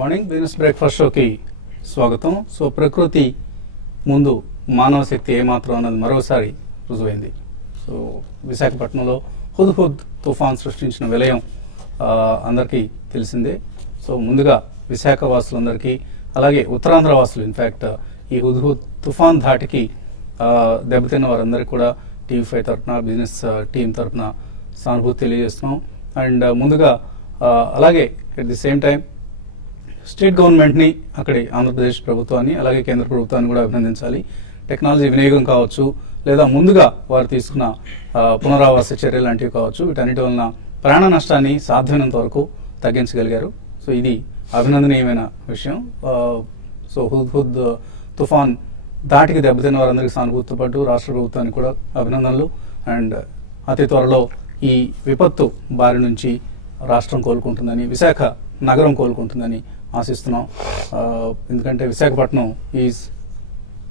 Morning business breakfast షోకి స్వాగతం. So ప్రకృతి ముందు మానవ శక్తి ఏమాత్రం అన్నది మరోసారి రుజువైంది. సో విశాఖపట్నంలో హుద్హుద్ తుఫాన్ సృష్టించిన విలయం అందరికీ తెలిసిందే. సో ముందుగా విశాఖ వాసులందరికీ అలాగే ఉత్తరాంధ్ర వాసులు ఇన్ఫ్యాక్ట్ ఈ హుద్హుద్ తుఫాన్ ధాటికి దెబ్బతిన్న వారందరికీ కూడా టీవీ5 తరఫున బిజినెస్ టీం తరఫున సానుభూతి తెలియజేస్తున్నాం. అండ్ ముందుగా అలాగే at the same time state గవర్నమెంట్ని అక్కడి ఆంధ్రప్రదేశ్ ప్రభుత్వాన్ని అలాగే కేంద్ర ప్రభుత్వాన్ని కూడా అభినందించాలి. టెక్నాలజీ వినియోగం కావచ్చు లేదా ముందుగా వారు తీసుకున్న పునరావాస చర్యలు లాంటివి కావచ్చు, వీటన్నిటి వలన ప్రాణ నష్టాన్ని సాధ్యమైనంత వరకు తగ్గించగలిగారు. సో ఇది అభినందనీయమైన విషయం. సో హుద్హుద్ తుఫాన్ దాటికి దెబ్బతిన్న వారందరికీ సానుభూతితో పాటు రాష్ట్ర ప్రభుత్వానికి కూడా అభినందనలు. అండ్ అతి త్వరలో ఈ విపత్తు బారి నుంచి రాష్ట్రం కోలుకుంటుందని, విశాఖ నగరం కోలుకుంటుందని ఆశిస్తున్నాం. ఎందుకంటే Visakhapatnam is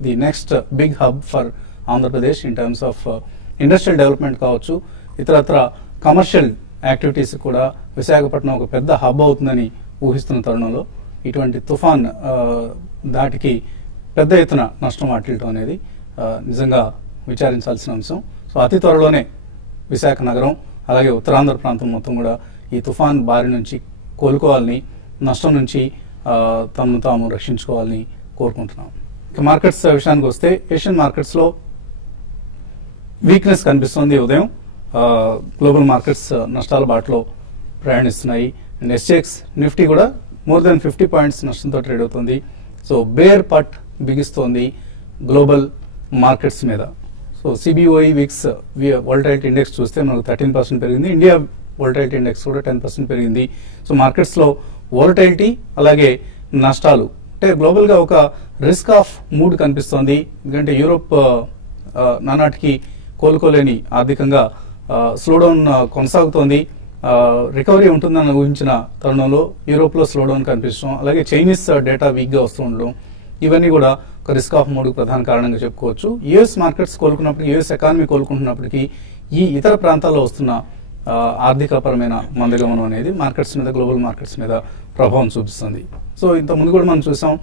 the next big hub for Andhra Pradesh in terms of industrial development కావచ్చు, ఇతరత్ర కమర్షియల్ యాక్టివిటీస్ కూడా విశాఖపట్నం ఒక పెద్ద హబ్ అవుతుందని ఊహిస్తున్న తరుణంలో ఇటువంటి తుఫాన్ దాటికి పెద్ద ఎత్తున నష్టం వాటిల్లటం అనేది నిజంగా విచారించాల్సిన అంశం. సో అతి త్వరలోనే విశాఖ నగరం అలాగే ఉత్తరాంధ్ర ప్రాంతం మొత్తం కూడా ఈ తుఫాన్ బారి నుంచి కోలుకోవాలని, నష్టం నుంచి తమను తాము రక్షించుకోవాలని కోరుకుంటున్నాం. ఇక మార్కెట్స్ విషయానికి వస్తే ఏషియన్ మార్కెట్స్ లో వీక్నెస్ కనిపిస్తుంది. ఉదయం గ్లోబల్ మార్కెట్స్ నష్టాల బాటలో ప్రయాణిస్తున్నాయి. అండ్ ఎస్జెక్స్ నిఫ్టీ కూడా మోర్ దెన్ 50 పాయింట్స్ నష్టంతో ట్రేడ్ అవుతుంది. సో బేర్ పట్ బిగిస్తోంది గ్లోబల్ మార్కెట్స్ మీద. సో సిబిఓఈ విక్స్ వోల్టైలిటీ ఇండెక్స్ చూస్తే మనకు 13% పెరిగింది. ఇండియా వోల్టైలిటీ ఇండెక్స్ కూడా 10% పెరిగింది. సో మార్కెట్స్ లో వోల్టైలిటీ అలాగే నష్టాలు అంటే గ్లోబల్ గా ఒక రిస్క్ ఆఫ్ మూడ్ కనిపిస్తోంది. ఎందుకంటే యూరోప్ నానాటికి కోలుకోలేని ఆర్థికంగా స్లోడౌన్ కొనసాగుతోంది. రికవరీ ఉంటుందని ఊహించిన తరుణంలో యూరోప్ లో స్లోడౌన్ కనిపించడం, అలాగే చైనీస్ డేటా వీక్ గా వస్తూ ఉండడం, ఇవన్నీ కూడా ఒక రిస్క్ ఆఫ్ మూడ్ ప్రధాన కారణంగా చెప్పుకోవచ్చు. యుఎస్ మార్కెట్స్ కోలుకున్నప్పటికీ, యుఎస్ ఎకానమీ కోలుకుంటున్నప్పటికీ ఈ ఇతర ప్రాంతాల్లో వస్తున్న ఆర్థికపరమైన మందగమనం అనేది మార్కెట్స్ మీద, గ్లోబల్ మార్కెట్స్ మీద ప్రభావం చూపిస్తుంది. సో ఇంత ముందు కూడా మనం చూసాం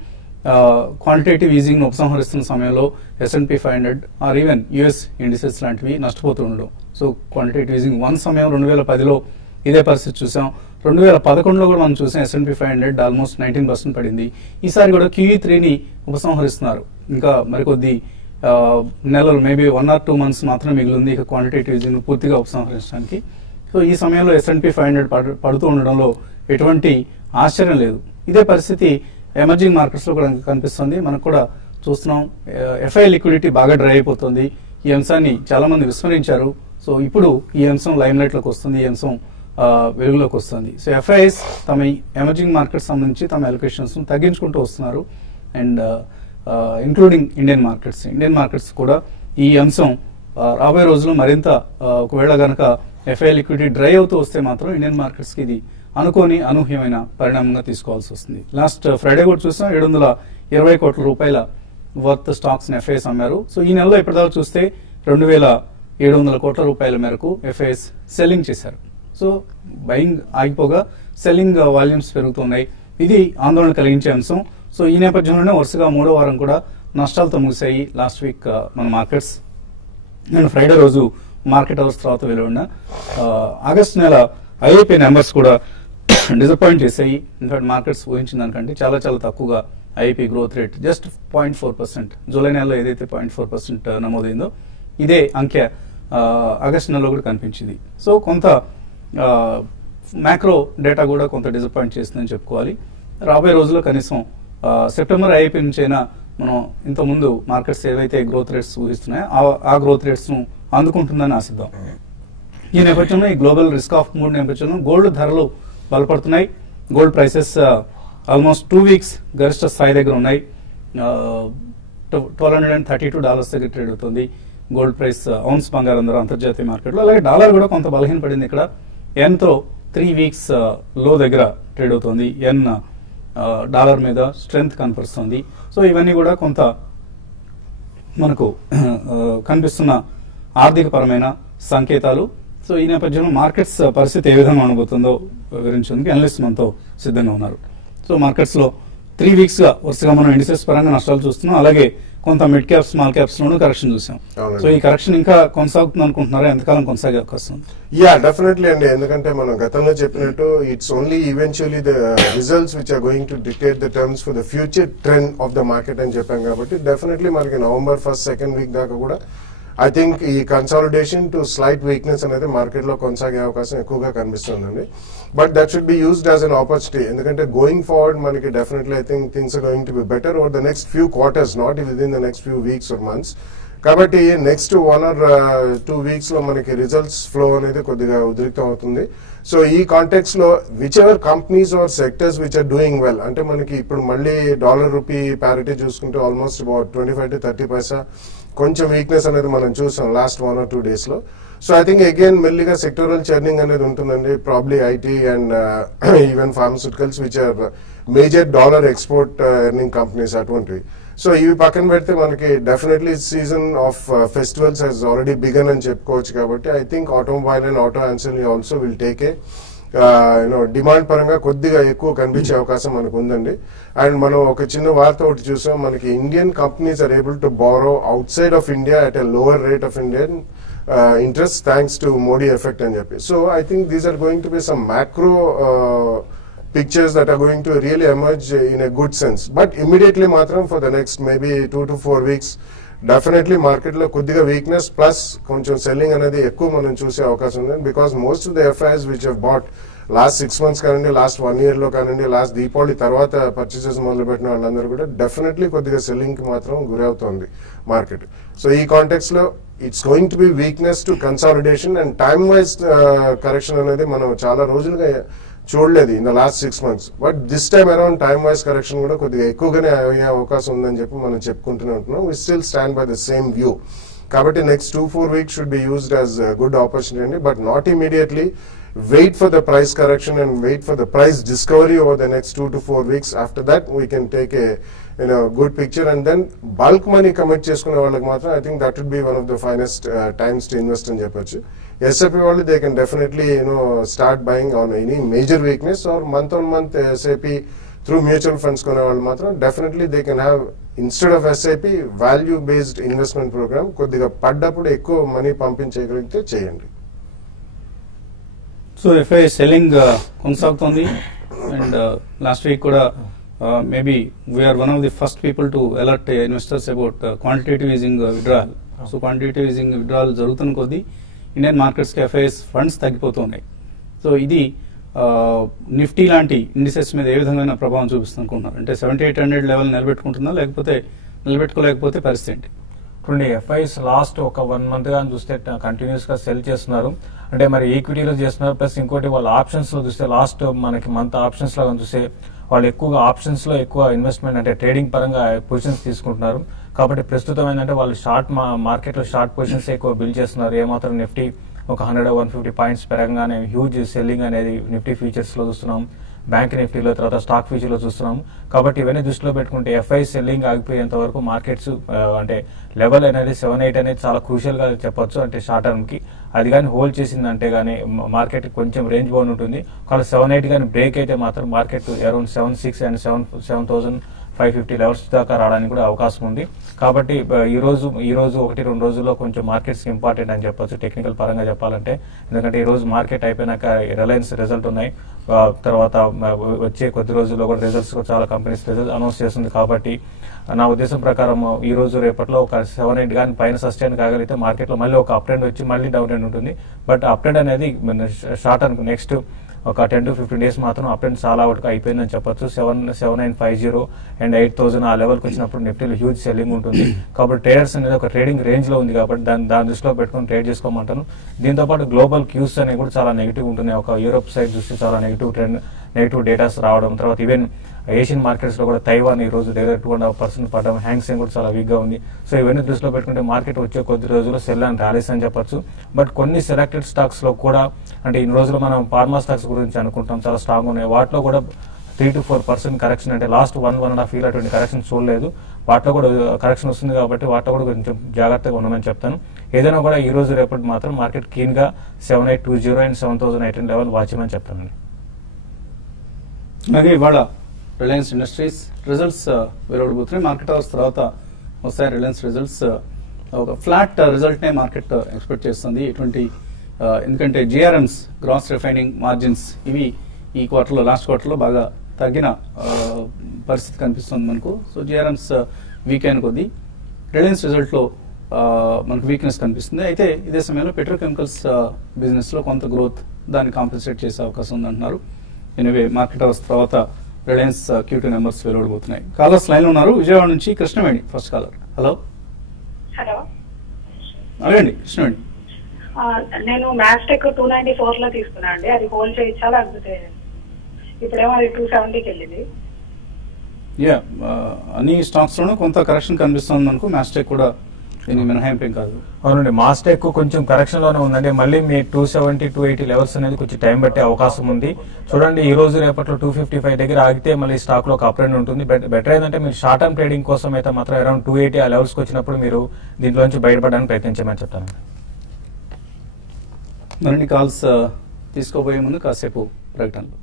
క్వాంటిటేటివ్ ఈజింగ్ ఉపసంహరిస్తున్న సమయంలో S&P 500 are even US indices లాంటివి నష్టపోతూ ఉండడం. సో క్వాంటిటేటివ్ ఈజింగ్ వన్ సమయం 2010లో ఇదే పరిస్థితి చూసాం. 2011లో కూడా మనం చూసాం S&P 500 ఆల్మోస్ట్ 19% పడింది. ఈసారి కూడా QE3ని ఉపసంహరిస్తున్నారు. ఇంకా మరికొద్ది నెలలు, మేబీ 1 or 2 months మాత్రమే మిగిలింది ఇక క్వాంటిటేటివ్ ఈజింగ్ పూర్తిగా ఉపసంహరించడానికి. సో ఈ సమయంలో S&P 500 పడుతూ ఉండడంలో ఎటువంటి ఆశ్చర్యం లేదు. ఇదే పరిస్థితి ఎమర్జింగ్ మార్కెట్స్ లో కూడా కనిపిస్తుంది. మనకు కూడా చూస్తున్నాం ఎఫ్ఐ లిక్విడిటీ బాగా డ్రై అయిపోతుంది. ఈ అంశాన్ని చాలా మంది విస్మరించారు. సో ఇప్పుడు ఈ అంశం లైమ్ లైట్ లోకి వస్తుంది, ఈ అంశం వెలుగులోకి వస్తుంది. సో ఎఫ్ఐఎస్ తమ ఎమర్జింగ్ మార్కెట్స్ సంబంధించి తమ అలొకేషన్స్ తగ్గించుకుంటూ వస్తున్నారు. అండ్ ఇంక్లూడింగ్ ఇండియన్ మార్కెట్స్ కూడా ఈ అంశం రాబోయే రోజుల్లో మరింత ఒకవేళ గనక ఎఫ్ఐ లిక్విడిటీ డ్రై అవుతూ వస్తే మాత్రం ఇండియన్ మార్కెట్స్ కి ఇది అనుకోని అనూహ్యమైన పరిణామంగా తీసుకోవాల్సి వస్తుంది. లాస్ట్ ఫ్రైడే కూడా చూసాం 720 కోట్ల రూపాయల వర్త్ స్టాక్స్ ని ఎఫ్ఐఎస్ అమ్మారు. సో ఈ నెలలో ఇప్పటిదాకా చూస్తే 2700 కోట్ల రూపాయల మేరకు ఎఫ్ఐఎస్ సెల్లింగ్ చేశారు. సో బయింగ్ ఆగిపోగా సెల్లింగ్ వాల్యూమ్స్ పెరుగుతున్నాయి. ఇది ఆందోళన కలిగించే అంశం. సో ఈ నేపథ్యంలోనే వరుసగా 3వ వారం కూడా నష్టాలతో ముగిశాయి లాస్ట్ వీక్ మన మార్కెట్స్. నేను ఫ్రైడే రోజు మార్కెట్ అవర్స్ తర్వాత వెలువడిన ఆగస్ట్ నెల ఐఐపీ నెంబర్స్ కూడా డిసప్పాయింట్ చేశాయి. ఇన్ఫాక్ట్ మార్కెట్స్ ఊహించిన దానికంటే చాలా చాలా తక్కువగా IIP growth rate just 0.4%. July నెలలో ఏదైతే 0.4% నమోదైందో ఇదే అంకె ఆగస్ట్ నెలలో కూడా కనిపించింది. సో కొంత మ్యాక్రో డేటా కూడా కొంత డిసప్పాయింట్ చేస్తుందని చెప్పుకోవాలి. రాబోయే రోజుల్లో కనీసం సెప్టెంబర్ ఐఐపీ నుంచి అయినా మనం ఇంతకుముందు మార్కెట్స్ ఏవైతే గ్రోత్ రేట్స్ ఊహిస్తున్నాయో ఆ గ్రోత్ రేట్స్ ను అందుకుంటుందని ఆశిద్దాం. ఈ నేపథ్యంలో ఈ గ్లోబల్ రిస్క్ ఆఫ్ మూడ్ నేపథ్యంలో గోల్డ్ ధరలు బలపడుతున్నాయి. గోల్డ్ ప్రైసెస్ ఆల్మోస్ట్ 2 weeks గరిష్ట స్థాయి దగ్గర ఉన్నాయి. $1,232 దగ్గర ట్రేడ్ అవుతుంది గోల్డ్ ప్రైస్. ఔన్స్ బంగారం ధర అంతర్జాతీయ మార్కెట్లో, అలాగే డాలర్ కూడా కొంత బలహీనపడింది. ఇక్కడ ఎన్ తో 3 weeks లో దగ్గర ట్రేడ్ అవుతుంది. ఎన్ డాలర్ మీద స్ట్రెంగ్త్ కనపరుస్తుంది. సో ఇవన్నీ కూడా కొంత మనకు కనిపిస్తున్న ఆర్థిక పరమైన సంకేతాలు. సో ఈ నేపథ్యంలో మార్కెట్స్ పరిస్థితి ఏ విధంగా ఉండబోతుందో వివరించేందుకు అనలిస్ట్ మనతో సిద్ధంగా ఉన్నారు. సో మార్కెట్స్ లో 3 వీక్స్ గా వరుసగా మనం ఇండిసెస్ పరంగా నష్టాలు చూస్తున్నాం. అలాగే కొంత మిడ్ క్యాప్స్ స్మాల్ క్యాప్స్ లోనూ కరెక్షన్ చూసాం. సో ఈ కరెక్షన్ ఇంకా కొనసాగుతుంది అనుకుంటున్నారా? ఎంతకాలం కొనసాగే అవకాశం ఉంది? యా, డెఫినెట్లీ అండి. ఎందుకంటే మనం గతంలో చెప్పినట్టు it's only eventually the results which are going to dictate the terms for the future trend of the market అని చెప్పాం కాబట్టి డెఫినెట్లీ మనకి నవంబర్ 1st, 2nd వీక్ దాకా కూడా ఐ థింక్ ఈ కన్సాలిడేషన్ టు స్లైట్ వీక్నెస్ అనేది మార్కెట్ లో కొనసాగే అవకాశం ఎక్కువగా కనిపిస్తుందండి. But that should be used as an opportunity. ఎందుకంటే గోయింగ్ ఫార్వర్డ్ మనకి definitely I think things are going to be better over the next few quarters, not within the next few weeks or months. కాబట్టి next 1 or 2 weeks లో మనకి results flow అనేది కొద్దిగా ఉద్రిక్తం అవుతుంది. So ఈ context లో whichever companies or sectors which are doing well, అంటే మనకి ఇప్పుడు మళ్ళీ డాలర్ రూపీ ప్యారిటీ చూసుకుంటే ఆల్మోస్ట్ అబౌట్ 25 to 30 పైసా కొంచెం వీక్నెస్ అనేది మనం చూసాం లాస్ట్ 1 or 2 డేస్ లో. సో ఐ థింక్ అగైన్ మెల్లిగా సెక్టోరల్ చర్నింగ్ అనేది ఉంటుందండి. Probably IT and even pharmaceuticals which are major dollar export earning companies అటువంటివి. సో ఇవి పక్కన పెడితే మనకి definitely season of festivals Hess already began అని చెప్పుకోవచ్చు. కాబట్టి I think automobile and auto ancillary also will take a demand పరంగా కొద్దిగా ఎక్కువ కనిపించే అవకాశం మనకు ఉందండి. అండ్ మనం ఒక చిన్న వార్త ఒకటి చూసాం, మనకి Indian companies are able to borrow outside of India at a lower rate of Indian interest thanks to Modi effect and Japan. So I think these are going to be some macro pictures that are going to really emerge in a good sense. But immediately matram for the next maybe 2 to 4 weeks definitely market lo koddiga weakness plus koncham selling anadi ekku manam chuse avakasam undi, because most of the FIs which have bought last 6 months కానండి, last 1 year లో కానండి, last Deepavali తర్వాత purchases మొదలు పెట్టిన వాళ్ళందరూ కూడా definitely కొద్దిగా selling కి మాత్రం గురవుతోంది మార్కెట్. సో ఈ కాంటెక్స్ట్ లో it's going to B weakness to consolidation and time wise correction అనేది మనం చాలా రోజులుగా చూడలేదు in the last 6 months. But this time around time wise correction కూడా కొద్దిగా ఎక్కువగానే అయ్యే అవకాశం ఉందని చెప్పి మనం చెప్పుకుంటూనే ఉంటున్నాం. We still stand by the same view. కాబట్టి next 2-4 weeks should be used as good opportunity అండి, but not immediately. Wait for the price correction and wait for the price discovery over the next 2 to 4 weeks. After that we can take a good picture, and then bulk money commit cheskune vallaki matram I think that would be one of the finest times to invest in cheppochu. SIP vallu they can definitely start buying on any major weakness, or month on month SIP through mutual funds kone vallu matram definitely they can have, instead of SIP, value based investment program. కొద్దిగా పడ్డప్పుడు ఎక్కువ money పంపించగలిగితే చేయండి. So FII selling కొనసాగుతోంది. And last week కూడా maybe we're one of the first people to alert investors about quantitative easing withdrawal. So quantitative easing withdrawal జరుగుతున్న కొద్దీ Indian markets కి ఎఫ్ఐఎస్ ఫండ్స్ తగ్గిపోతున్నాయి. సో ఇది నిఫ్టీ లాంటి ఇండిసెస్ మీద ఏ విధంగా ప్రభావం చూపిస్తుంది అనుకుంటున్నారు? అంటే 7800 లెవెల్ నిలబెట్టుకుంటుందా, లేకపోతే నిలబెట్టుకోలేకపోతే పరిస్థితి ఏంటి? ఇప్పుడు ఎఫ్ఐస్ లాస్ట్ ఒక 1 month గా చూస్తే కంటిన్యూస్ గా సెల్ చేస్తున్నారు. అంటే మరి ఈక్విటీలో చేస్తున్నారు, ప్లస్ ఇంకోటి వాళ్ళ ఆప్షన్స్ లో చూస్తే లాస్ట్ మనకి మంత్ ఆప్షన్స్ లో చూస్తే వాళ్ళు ఎక్కువగా ఆప్షన్స్ లో ఎక్కువ ఇన్వెస్ట్మెంట్ అంటే ట్రేడింగ్ పరంగా పొజిషన్స్ తీసుకుంటున్నారు. కాబట్టి ప్రస్తుతం ఏంటంటే వాళ్ళు షార్ట్ మార్కెట్ లో షార్ట్ పొజిషన్స్ ఎక్కువ బిల్డ్ చేస్తున్నారు. ఏమాత్రం నిఫ్టీ ఒక 100-150 పాయింట్స్ పెరగగానే హ్యూజ్ సెల్లింగ్ అనేది నిఫ్టీ ఫ్యూచర్స్ లో చూస్తున్నాం, బ్యాంక్ నిఫ్టీలో, తర్వాత స్టాక్ ఫ్యూచర్ లో చూస్తున్నాం. కాబట్టి ఇవన్నీ దృష్టిలో పెట్టుకుంటే ఎఫ్ఐ సెల్లింగ్ ఆగిపోయేంత వరకు మార్కెట్స్ అంటే లెవెల్ అనేది 7-8 అనేది చాలా క్రూషియల్ గా చెప్పొచ్చు. అంటే షార్ట్ టర్మ్ కి అది కానీ హోల్డ్ చేసిందంటే గానీ మార్కెట్ కొంచెం రేంజ్ బౌండ్ ఉంటుంది. ఒకవేళ 7-8 కానీ బ్రేక్ అయితే మాత్రం మార్కెట్ అరౌండ్ 7,600 and 7,550 లెవెల్స్ దాకా రావడానికి కూడా అవకాశం ఉంది. కాబట్టి ఈ రోజు 1-2 రోజుల్లో కొంచెం మార్కెట్స్ ఇంపార్టెంట్ అని చెప్పొచ్చు టెక్నికల్ పరంగా చెప్పాలంటే. ఎందుకంటే ఈ రోజు మార్కెట్ అయిపోయినాక రిలయన్స్ రిజల్ట్ ఉన్నాయి, తర్వాత వచ్చే కొద్ది రోజుల్లో కూడా రిజల్ట్స్ చాలా కంపెనీస్ రిజల్ట్ అనౌన్స్ చేస్తుంది. కాబట్టి నా ఉద్దేశం ప్రకారం ఈ రోజు రేపట్లో ఒక 7-8 కానీ పైన సస్టైన్ కాగలిగితే మార్కెట్ లో మళ్ళీ ఒక అప్ ట్రెండ్ వచ్చి మళ్ళీ డౌన్ ట్రెండ్ ఉంటుంది. బట్ అప్ ట్రెండ్ అనేది షార్ట్ టర్మ్ నెక్స్ట్ ఒక 10 to 15 days మాత్రం అప్ ట్రెండ్ చాలా వరకు అయిపోయిందని చెప్పొచ్చు. 7,950 and 8,000 ఆ లెవెల్కి వచ్చినప్పుడు నిఫ్టీలో హ్యూజ్ సెల్లింగ్ ఉంటుంది. కాబట్టి ట్రేడర్స్ అనేది ఒక ట్రేడింగ్ రేంజ్ లో ఉంది కాబట్టి దాని దృష్టిలో పెట్టుకుని ట్రేడ్ చేసుకోమంటాను. దీంతో పాటు గ్లోబల్ క్యూస్ అనేవి కూడా చాలా నెగిటివ్ ఉంటున్నాయి. ఒక యూరోప్ సైడ్ చూస్తే చాలా నెగిటివ్ డేటాస్ రావడం, తర్వాత ఈవెన్ ఏషియన్ మార్కెట్స్ లో కూడా తైవాన్ ఈ రోజు దగ్గర 2.5% పడడం, హ్యాంగ్సెంగ్ కూడా చాలా వీక్ గా ఉంది. సో ఇవన్నీ దృష్టిలో పెట్టుకుంటే మార్కెట్ వచ్చే కొద్ది రోజుల్లో సెల్ అండ్ ర్యాలీస్ అని చెప్పొచ్చు. బట్ కొన్ని సెలెక్టెడ్ స్టాక్స్ లో కూడా, అంటే ఇన్ని రోజులు మనం ఫార్మా స్టాక్స్ గురించి అనుకుంటాం చాలా స్ట్రాంగ్ ఉన్నాయి, వాటిలో కూడా 3 to 4% కరెక్షన్, అంటే లాస్ట్ 1.5 year అటువంటి కరెక్షన్ చూడలేదు. వాటిలో కూడా కరెక్షన్ వస్తుంది కాబట్టి వాటిలో కూడా కొంచెం జాగ్రత్తగా ఉండమని చెప్తాను. ఏదైనా కూడా ఈ రోజు రేపటి మాత్రం మార్కెట్ క్లీన్ గా 7,820 and 7,018 లెవెల్ వాచ్ చేయమని చెప్తానండి. అలాగే ఇవాళ రిలయన్స్ ఇండస్ట్రీస్ రిజల్ట్స్ వెలువడబోతున్నాయి. మార్కెట్ అవర్స్ తర్వాత వస్తాయి రిలయన్స్ రిజల్ట్స్. ఒక ఫ్లాట్ రిజల్ట్ నే మార్కెట్ ఎక్స్పెక్ట్ చేస్తుంది. ఎందుకంటే జిఆర్ఎంస్ గ్రాస్ రిఫైనింగ్ మార్జిన్స్ ఇవి ఈ క్వార్టర్లో లాస్ట్ క్వార్టర్లో బాగా తగ్గిన పరిస్థితి కనిపిస్తుంది మనకు. సో జిఆర్ఎంస్ వీక్ అయిన కొద్దీ రిలయన్స్ రిజల్ట్లో మనకు వీక్నెస్ కనిపిస్తుంది. అయితే ఇదే సమయంలో పెట్రోకెమికల్స్ బిజినెస్ లో కొంత గ్రోత్ దాన్ని కాంపెన్సేట్ చేసే అవకాశం ఉందంటున్నారు. ఎనివే మార్కెట్ అవర్స్ తర్వాత రిలయన్స్ Q2 నెంబర్స్ వెలువడబోతున్నాయి. కాలర్స్ లైన్ లో ఉన్నారు. విజయవాడ నుంచి Krishnaveni first caller. Hello hello అడగండి కృష్ణవేణి. నేను మ్యాస్టెక్ 294 లో తీసుకున్నా అండి. అది హోల్డ్ చేయొచ్చా లేకపోతే ఇప్పుడేమో అది 270కి వెళ్ళింది. యా అన్ని స్టాక్స్ లోనూ కొంత కరెక్షన్ కనిపిస్తుంది మనకు. మ్యాస్టెక్ కూడా దీనికి మినహాయింపు ఏం కాదు. అవునండి, మాస్టెక్ కొంచెం కరెక్షన్ లోనే ఉందండి. మళ్ళీ మీ 270, 280 లెవెల్స్ అనేది కొంచెం టైం పట్టే అవకాశం ఉంది. చూడండి ఈ రోజు రేపట్లో 255 దగ్గర ఆగితే మళ్ళీ స్టాక్ లో ఒక అప్ ట్రెండ్ ఉంటుంది. బెటర్ ఏంటంటే మీరు షార్ట్ టర్మ్ ట్రేడింగ్ కోసం అయితే మాత్రం అరౌండ్ 280 ఆ లెవెల్స్ కి వచ్చినప్పుడు మీరు దీంట్లోంచి బయటపడడానికి ప్రయత్నించమని చెప్తాను. మరిన్ని కాల్స్ తీసుకోబోయే ముందు కాసేపు ప్రకటనలు.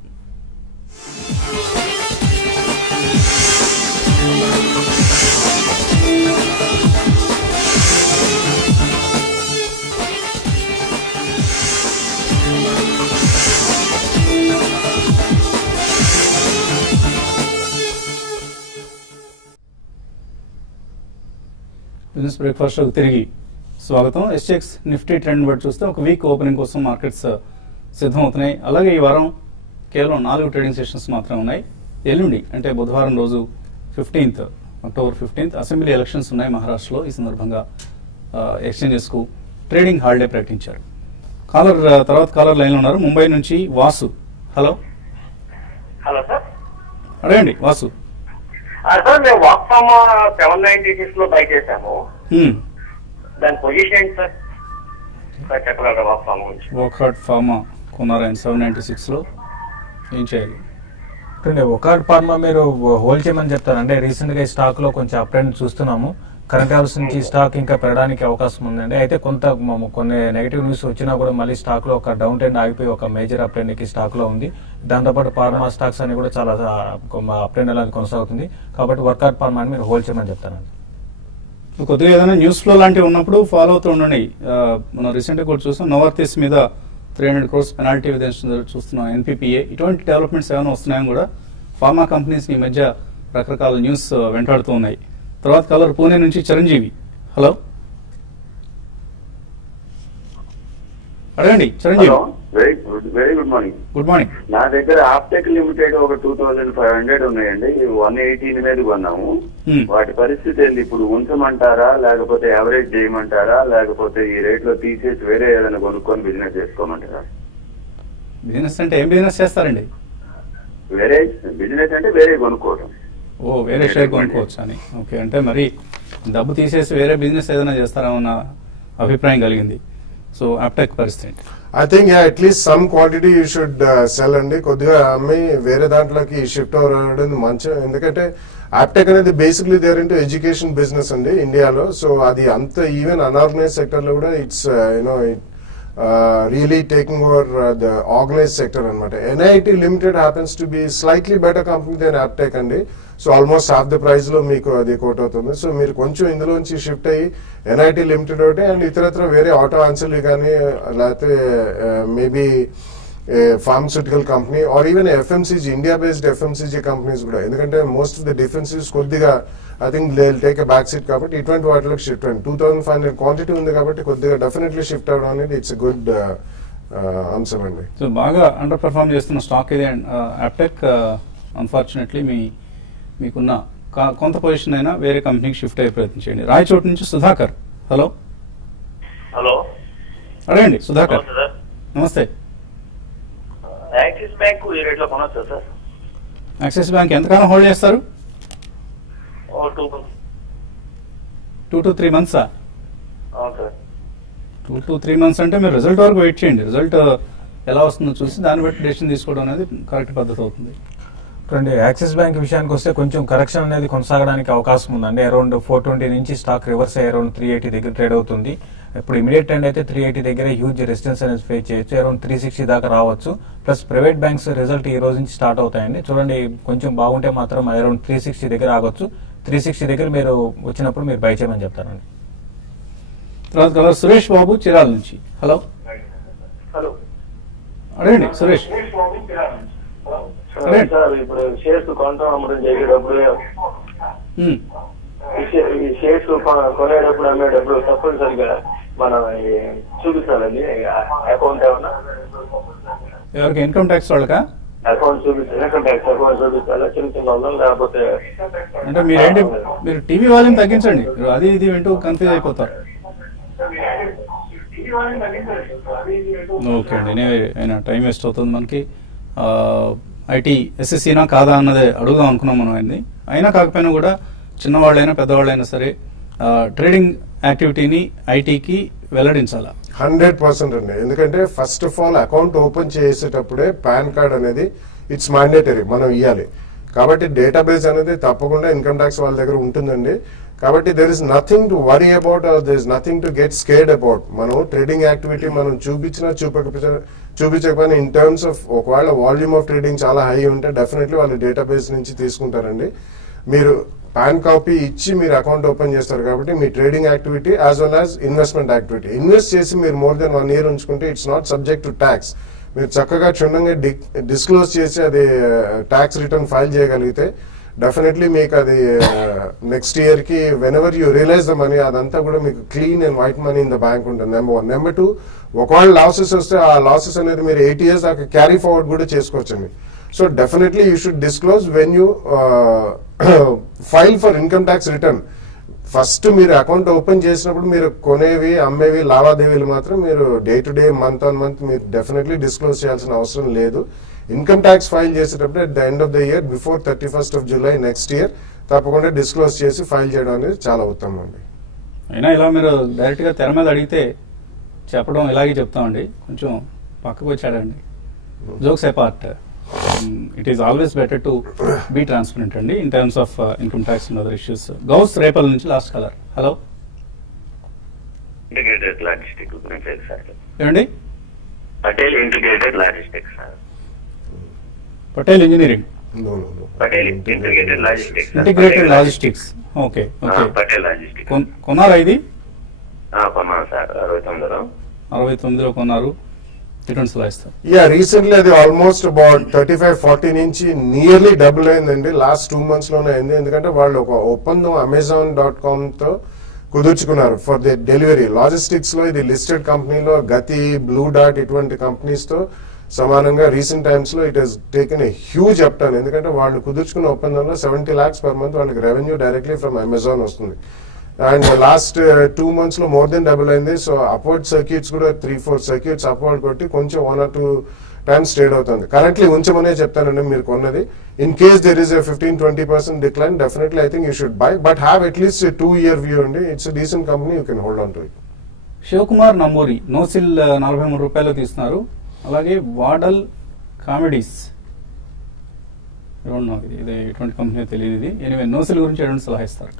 బిజినెస్ బ్రేక్ఫాస్ట్ తిరిగి స్వాగతం. SGX నిఫ్టీ ట్రెండ్ బట్టి చూస్తే ఒక వీక్ ఓపెనింగ్ కోసం మార్కెట్స్ సిద్ధమవుతున్నాయి. అలాగే ఈ వారం కేవలం 4 ట్రేడింగ్ సెషన్స్ మాత్రమే ఉన్నాయి. ఎల్లుండి అంటే బుధవారం రోజు అక్టోబర్ 15 అసెంబ్లీ ఎలక్షన్స్ ఉన్నాయి మహారాష్ట్రలో. ఈ సందర్భంగా ఎక్స్చేంజెస్ కు ట్రేడింగ్ హాలిడే ప్రకటించారు. తర్వాత కాలర్ లైన్ లో ఉన్నారు. ముంబై నుంచి వాసు. Hello hello sir. అడగండి వాసు. సార్ మేము వాక్ ఫార్మ్ 796 లో బై చేసాము. దాని పొజిషన్ ఏంటి సార్? సార్ చెప్పగలరా వాక్ ఫార్మ్ గురించి? వాక్హార్ట్ ఫార్మా కొన్నారా 796 లో? ఏం చేయాలి? వాక్హార్ట్ ఫార్మా మీరు హోల్డ్ చేయమని చెప్తారు. అంటే రీసెంట్ గా ఈ స్టాక్ లో కొంచెం అప్ ట్రెండ్ చూస్తున్నాము. కరెంట్ లెవెల్స్ నుంచి స్టాక్ ఇంకా పెరగడానికి అవకాశం ఉందండి. అయితే కొన్ని నెగిటివ్ న్యూస్ వచ్చినా కూడా మళ్ళీ స్టాక్ లో ఒక డౌన్ ట్రెండ్ ఆగిపోయి ఒక మేజర్ అప్ ట్రెండ్ కి స్టాక్ లో ఉంది. దాంతోపాటు ఫార్మా స్టాక్స్ అన్ని కూడా చాలా అప్ ట్రెండ్ అనేది కొనసాగుతుంది. కాబట్టి వర్కౌట్ ఫార్మా అని మీరు హోల్డ్ చేయమని చెప్తానండి. కొద్దిగా ఏదైనా న్యూస్ ఫ్లో లాంటివి ఉన్నప్పుడు ఫాలో అవుతూ ఉండండి. మనం రీసెంట్ గా కూడా చూస్తాం నోవార్తిస్ మీద 300 crores పెనాల్టీ విధించడం చూస్తున్నాం. NPPA ఇటువంటి డెవలప్మెంట్స్ ఏమైనా వస్తున్నాయని కూడా ఫార్మా కంపెనీస్ ఈ మధ్య రకరకాల న్యూస్ వెంటాడుతూ ఉన్నాయి. తర్వాత కలర్ పూణే నుంచి చిరంజీవి. హలో అడగండి Chiranjeevi. Very good morning. Good morning. నా దగ్గర ఆప్టెక్ లిమిటెడ్ ఒక 2500 ఉన్నాయండి. 118 మీద కొన్నాము. వాటి పరిస్థితి ఏంది? ఇప్పుడు ఉంచమంటారా లేకపోతే యావరేజ్ చేయమంటారా లేకపోతే ఈ రేట్ లో తీసేసి వేరే ఏదైనా కొనుక్కొని బిజినెస్ చేసుకోమంటారా? బిజినెస్ అంటే ఏం బిజినెస్ చేస్తారండి? వేరే బిజినెస్ అంటే వేరే కొనుక్కోవడం. వేరే షేర్ కొనుక్కోవచ్చు అని. ఓకే, అంటే మరి డబ్బు తీసేసి వేరే బిజినెస్ ఏదైనా చేస్తారన్న అభిప్రాయం కలిగింది. సో ఆప్టెక్ పరిస్థితి I think at least some quantity you should sell అండి. కొద్దిగా అమ్మి వేరే దాంట్లోకి షిఫ్ట్ అవ్వడం మంచిది. ఎందుకంటే ఆప్టెక్ అనేది basically they're into education business అండి ఇండియాలో. సో అది అంత ఈవెన్ అన్ఆర్గనైజ్ సెక్టర్ లో కూడా it's really taking over the organized sector anamata. NIT Limited happens to be slightly better company than Aptech andi. So almost half the price lo meeku adi quote avutundi. So meer koncham indulonchi shift ayi NIT Limited ote and itaratra vere auto answers gaani lathe maybe a pharmaceutical company or even a FMCG, India based FMCG companies kuda. Endukante most of the defensives koddiga I think they'll take a back seat kabatti iటువంటి వాటిలోకి shift అవ్వండి. 2500 quantity ఉంది కాబట్టి కొద్దిగా definitely shift అవ్వడం అనేది it's good అంశం అండి. So బాగా అండర్ పర్ఫార్మ్ చేస్తున్న స్టాక్ ఇది ఆప్టెక్. అన్ఫార్చునేట్లీ మీకున్న కొంత పొజిషన్ అయినా వేరే కంపెనీకి షిఫ్ట్ అయ్యే ప్రయత్నం చేయండి. రాయచోటి నుంచి సుధాకర్. హలో హలో అడగండి సుధాకర్. నమస్తే. యాక్సిస్ బ్యాంక్ ఈ రేట్ లో కొనొచ్చా సార్? యాక్సిస్ బ్యాంక్ ఎంతకాలం హోల్డ్ చేస్తారు? 2 to 3 months. 2 to 3 months అంటే మీరు రిజల్ట్ వరకు వెయిట్ చేయండి. రిజల్ట్ ఎలా వస్తుందో చూసి దాన్ని బట్టి డెసిషన్ తీసుకోవడం అనేది కరెక్ట్ పద్ధతి అవుతుంది. చూడండి యాక్సిస్ బ్యాంక్ విషయానికి వస్తే కొంచెం కరెక్షన్ అనేది కొనసాగడానికి అవకాశం ఉందండి. అరౌండ్ 420 నుంచి స్టాక్ రివర్స్ అయ్యి అరౌండ్ 380 దగ్గర ట్రేడ్ అవుతుంది. ఇప్పుడు ఇమీడియట్ ట్రెండ్ అయితే 380 దగ్గర హ్యూజ్ రెసిస్టెన్స్ అనేది ఫేస్ చేయొచ్చు, అరౌండ్ 360 దాకా రావచ్చు. ప్లస్ ప్రైవేట్ బ్యాంక్స్ రిజల్ట్ ఈ రోజు నుంచి స్టార్ట్ అవుతాయండి. చూడండి కొంచెం బాగుంటే మాత్రం అరౌండ్ 360 దగ్గర ఆగొచ్చు. 360 దగ్గర మీరు వచ్చినప్పుడు మీరు బై చేయమని చెప్తారండి. తర్వాత సురేష్ బాబు చిరాల నుంచి. హలో హలో అడగండి సురేష్. సార్, ఇప్పుడు షేర్స్ కొనడం అమ్మడం చేసేటప్పుడు ఈ షేర్స్ కొనేటప్పుడు అమ్మేటప్పుడు తప్పనిసరిగా మనం చూపించాలండి అకౌంట్ ఏమన్నా? ఎవరికి? ఇన్కమ్ ట్యాక్స్ వాళ్ళకా? అకౌంట్ చూపించాలి, ఇన్కమ్ ట్యాక్స్ అకౌంట్ చూపించాలి, చిన్న చిన్న వాళ్ళం, లేకపోతే అంటే మీరు టీవీ వాల్యూమ్ తగ్గించండి, అది ఇది వింటూ కన్ఫ్యూజ్ అయిపోతారు. ఓకే అండి, అయినా టైం వేస్ట్ అవుతుంది మనకి. ఐటీ ఎస్ఎస్సీనా కాదా అన్నదే అడుగుదాం అనుకున్నాం మనం అయింది. అయినా కాకపోయినా కూడా చిన్నవాళ్ళైనా పెద్దవాళ్ళైనా సరే ట్రేడింగ్ యాక్టివిటీని ఐటీకి వెల్లడించాలా? 100% అండి. ఎందుకంటే first of all account open చేసేటప్పుడే పాన్ కార్డ్ అనేది ఇట్స్ మ్యాండేటరీ, మనం ఇవ్వాలి. కాబట్టి డేటాబేస్ అనేది తప్పకుండా ఇన్కమ్ ట్యాక్స్ వాళ్ళ దగ్గర ఉంటుందండి. కాబట్టి there is nothing to worry about, there is nothing to get scared about. మనం ట్రేడింగ్ యాక్టివిటీ మనం చూపించకపోయినా ఇన్ టర్మ్స్ ఆఫ్ ఒకవేళ వాల్యూమ్ ఆఫ్ ట్రేడింగ్ చాలా హై ఉంటే డెఫినెట్లీ వాళ్ళు డేటాబేస్ నుంచి తీసుకుంటారండి. మీరు పాన్ కాపీ ఇచ్చి మీరు అకౌంట్ ఓపెన్ చేస్తారు కాబట్టి మీ trading activity as well as investment activity invest చేసి మీరు మోర్ దెన్ 1 year ఉంచుకుంటే it's not subject to tax. మీరు చక్కగా క్షుణ్ణంగా డిస్క్లోజ్ చేసి అది ట్యాక్స్ రిటర్న్ ఫైల్ చేయగలిగితే డెఫినెట్లీ మీకు అది నెక్స్ట్ ఇయర్ కి whenever you realize the money అదంతా కూడా మీకు clean and white money in the bank ఉంటుంది. నెంబర్ 1. నెంబర్ 2, ఒకవేళ లాసెస్ వస్తే ఆ లాసెస్ అనేది మీరు 8 years దాకా క్యారీ ఫార్వర్డ్ కూడా చేసుకోవచ్చండి. So definitely you should disclose when you file for income tax return. First మీరు అకౌంట్ ఓపెన్ చేసినప్పుడు మీరు కొనేవి అమ్మేవి లావాదేవీలు మాత్రం మీరు day to day month on month మీరు డెఫినెట్లీ డిస్క్లోజ్ చేయాల్సిన అవసరం లేదు. ఇన్కమ్ ట్యాక్స్ ఫైల్ చేసేటప్పుడు at the end of the year before 31st of July next year తప్పకుండా డిస్క్లోజ్ చేసి ఫైల్ చేయడం అనేది చాలా ఉత్తమం అండి. అయినా ఇలా మీరు డైరెక్ట్ గా తెర మీద అడిగితే చెప్పడం ఇలాగే చెప్తామండి, కొంచెం పక్కకు వచ్చాడండి. Jokes apart, it is always better to be transparent అండి in terms of income tax and other issues. Ghouse Repalle నుంచి లాస్ట్ కలర్. హలో ఏమండి? Patel integrated logistics. Patel engineering, Patel integrated logistics. Integrated logistics. Okay okay. Patel logistics కొన్నారా ఇది? కొన్నాను సార్, 69లో కొన్నారు. Returns లో ఇస్తారు. Recently అది ఆల్మోస్ట్ అబౌట్ 35-40 నుంచి నియర్లీ డబుల్ అయిందండి. లాస్ట్ 2 months లోనే అయింది. ఎందుకంటే వాళ్ళు ఒక ఒప్పందం Amazon.com తో కుదుర్చుకున్నారు ఫర్ ది డెలివరీ. లాజిస్టిక్స్ లో ఇది లిస్టెడ్ కంపెనీలో గతి, బ్లూ డాట్ ఇటువంటి కంపెనీస్ తో సమానంగా రీసెంట్ టైమ్స్ లో it has taken a huge up turn. ఎందుకంటే వాళ్ళు కుదుర్చుకున్న ఒప్పందంలో 70 lakhs per month వాళ్ళకి రెవెన్యూ డైరెక్ట్లీ ఫ్రమ్ అమెజాన్ వస్తుంది. అండ్ లాస్ట్ 2 months లో మోర్ దెన్ డబుల్ అయింది. సో అప్వర్డ్ సర్క్యూట్స్ కూడా 3-4 circuits అప్వర్డ్ కొట్టి కొంచెం 1 or 2 times ట్రేడ్ అవుతుంది. కరెంట్లీ ఉంచమనే చెప్తానండి మీరు కొన్నది. In case there is 15-20% decline definitely I think you should buy, but have at least 2-year view అండి. It's decent company, you can hold on to it. Sivakumar Namburi Nocil 43 రూపాయలు తీస్తున్నారు. అలాగే వాడల్ కామెడీస్, ఇది ఎటువంటి కంపెనీ తెలియదు. ఇది ఎనివే నోసిల్ గురించి ఎటువంటి సలహా ఇస్తారు?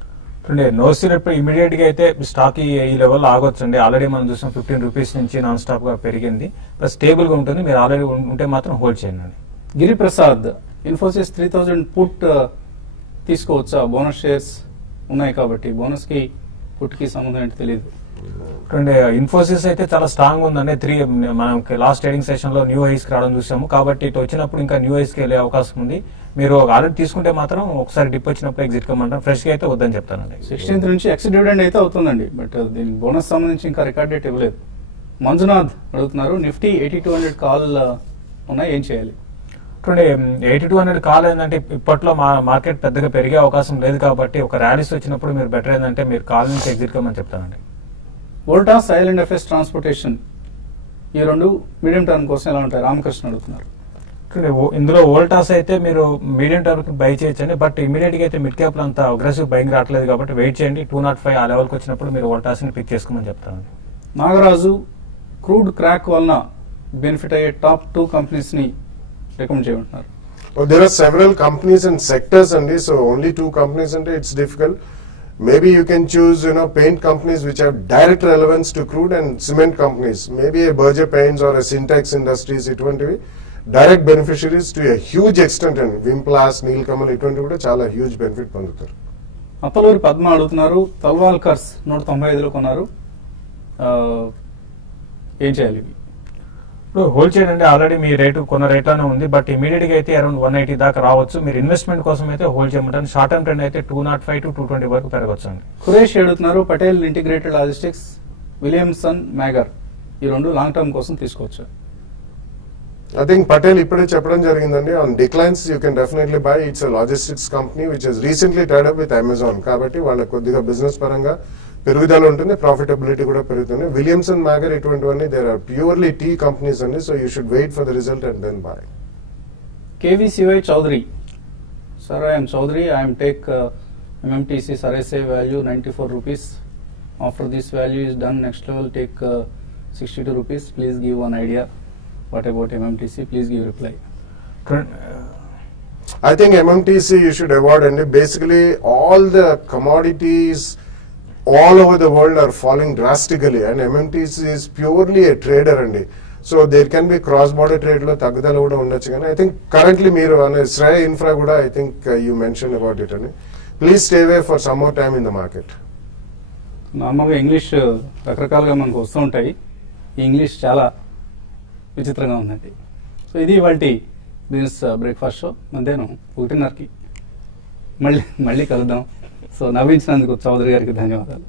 నోసిల్ ఇప్పుడు ఇమీడియట్ గా అయితే స్టాక్ ఈ లెవెల్ ఆగొచ్చండి. ఆల్రెడీ మనం చూసాం 15 రూపీస్ నుంచి నాన్ స్టాప్ గా పెరిగింది. ప్లస్ స్టేబుల్ గా ఉంటుంది. మీరు ఆల్రెడీ ఉంటే మాత్రం హోల్డ్ చేయండి. గిరిప్రసాద్, ఇన్ఫోసిస్ 3000 పుట్ తీసుకోవచ్చా? బోనస్ షేర్స్ ఉన్నాయి కాబట్టి. బోనస్ కి పుట్ కి సంబంధం ఏంటి తెలియదు. ఇన్ఫోసిస్ అయితే చాలా స్ట్రాంగ్ ఉందండి. మనం లాస్ట్ ట్రేడింగ్ సెషన్ లో న్యూ హైస్ కి రావడం చూసాము. కాబట్టి ఇటు వచ్చినప్పుడు ఇంకా న్యూ హైస్ కి వెళ్ళే అవకాశం ఉంది. మీరు ఆల్రెడీ తీసుకుంటే మాత్రం ఒకసారి డిప్ వచ్చినప్పుడు ఎగ్జిట్ కమ్మంటారు. ఫ్రెష్ గా అయితే వద్దని చెప్తానండి. 16th నుంచి ఎక్స్ డివిడెండ్ అయితే అవుతుందండి, బట్ దీని బోనస్ సంబంధించి ఇంకా రికార్డ్ డేట్ ఇవ్వలేదు. మంజునాథ్ అడుగుతున్నారు, నిఫ్టీ 8200 కాల్ ఉన్నాయి, ఏం చేయాలి? 8200 కాల్ ఏంటంటే ఇప్పట్లో మార్కెట్ పెద్దగా పెరిగే అవకాశం లేదు కాబట్టి ఒక ర్యాలీస్ వచ్చినప్పుడు మీరు బెటర్ ఏంటంటే మీరు కాల్ నుంచి ఎగ్జిట్ కమ్మని చెప్తానండి. వోల్టాస్, ఐలాండ్ ఎఫ్ఎస్ ట్రాన్స్పోర్టేషన్, ఈ రెండు మీడియం టర్మ్ కోసం ఎలా ఉంటాయి? రామకృష్ణ అడుగుతున్నారు. ఇందులో వోల్టాస్ అయితే మీరు మీడియం టర్మ్ కి బై చేయొచ్చండి, బట్ ఇమీడియట్ గా అయితే మిడ్ క్యాప్ లో అంత అగ్రెసివ్ బయింగ్ రావట్లేదు కాబట్టి వెయిట్ చేయండి. 205 ఆ లెవెల్ కి వచ్చినప్పుడు మీరు వోల్టాస్ ని పిక్ చేసుకోమని చెప్తాను. నాగరాజు, క్రూడ్ క్రాక్ వలన బెనిఫిట్ అయ్యే టాప్ 2 కంపెనీస్ ని రికమెండ్ చేయమంటున్నారు. There are several companies and sectors అండి. సో ఓన్లీ 2 companies అంటే it's difficult. Maybe you can choose, paint companies which have direct relevance to crude, and cement companies. Maybe a Berger Paints or a Syntex Industries, ఇటువంటివి direct beneficiaries to a huge extent, and Wimplas, Nilkamal, ఇటువంటివి కూడా చాలా huge benefit పొందుతారు. అప్పలూరి పద్మ అడుగుతున్నారు, తల్వాల్కర్స్ 195లో కొన్నారు, ఏం చేయాలి? ఇప్పుడు హోల్డ్ చేయండి, ఆల్రెడీ మీ రేటు కొన్న రేట్లోనే ఉంది, బట్ ఇమీడియట్ గా అయితే అరౌండ్ 180 దాకా రావచ్చు. మీరు ఇన్వెస్ట్మెంట్ కోసం అయితే హోల్డ్ చేయమంటారు. షార్ట్ టర్మ్ ట్రెండ్ అయితే 205 to 220 వరకు పెరగచ్చు అండి. ఖురేష్ అడుగుతున్నారు, పటేల్ ఇంటిగ్రేటెడ్ లాజిస్టిక్స్, విలియమ్సన్ మ్యాగర్ ఈ రెండు లాంగ్ టర్మ్ కోసం తీసుకోవచ్చు. I think Patel ఇప్పుడే చెప్పడం జరిగిందండి, on declines you can definitely buy. It's a logistics company which has recently tied up with Amazon. కాబట్టి వాళ్ళ కొద్దిగా బిజినెస్ పరంగా పెరుగుదల ఉంటుంది, ప్రాఫిటబిలిటీ కూడా పెరుగుతుంది. విలియమ్సన్ మ్యాగర్ ఇటువంటివన్నీ there are purely tea companies అండి, so you should wait for the result and then buy. KVCY Chaudhary, sir, I am Chaudhary, I am take MMTC Sarese value 94 rupees. After this value is done, next level take 62 rupees. Please give one idea. What about MMTC? Please give reply. I think MMTC you should avoid, and basically all the commodities all over the world are falling drastically, and MMTC is purely a trader అండి. So there can be cross border trade లో తగ్గుదల కూడా ఉండొచ్చు, కానీ I think currently మీరు అనే Srei infra కూడా I think you mention about it అని. Please stay away for some more time in the market. నార్మల్గా ఇంగ్లీష్ రకరకాలుగా మనకు వస్తూ ఉంటాయి, ఈ ఇంగ్లీష్ చాలా విచిత్రంగా ఉందండి. సో ఇది ఇవాళ బిజినెస్ బ్రేక్ఫాస్ట్ షో. మధ్యాహ్నం 1:30కి మళ్ళీ కలుద్దాం. సో నవ్వించినందుకు చౌదరి గారికి ధన్యవాదాలు.